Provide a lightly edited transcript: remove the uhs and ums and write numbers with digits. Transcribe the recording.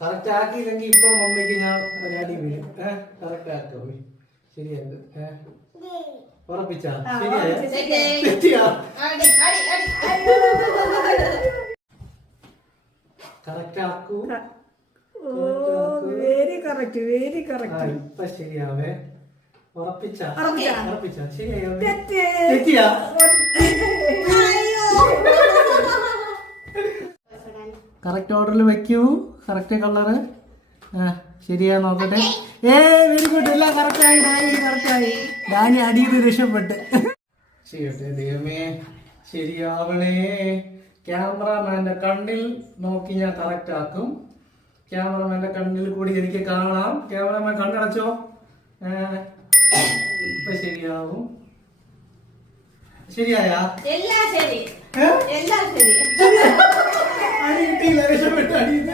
Correct ആക്കിയില്ലെങ്കിൽ ഇപ്പൊ മമ്മിക്ക് ഞാൻ ഒരടി വീഴും. കറക്റ്റ് ആക്കോ ശരിയായത്. ഉറപ്പിച്ചാ ശരിയാ? കറക്റ്റ് ആക്കൂ. Very correct, very correct. ഇപ്പൊ ശരിയാവേ. ഉറപ്പിച്ചാ ശരിയായോ? കറക്റ്റ് ഓർഡറിൽ വെക്കൂ. കറക്റ്റ് കളറ് ശരിയാ നോക്കട്ടെ. Very good. എല്ലാം കറക്റ്റായി. കറക്റ്റായി. ഡാനി അടിയിൽ രക്ഷപ്പെട്ട്. ചെയ്യട്ടെ ദൈവമേ, ശരിയാവണേ. ക്യാമറാമാന്റെ കണ്ണിൽ നോക്കി ഞാൻ കറക്റ്റ് ആക്കും. ക്യാമറമാന്റെ കണ്ണിൽ കൂടി എനിക്ക് കാണാം. ക്യാമറമാൻ കണ്ണടച്ചോ. ഇപ്പൊ ശരിയാവും. ശരിയായാ? എല്ലാം ശരി. അടി കിട്ടിയില്ല, രക്ഷപ്പെട്ടു. അടി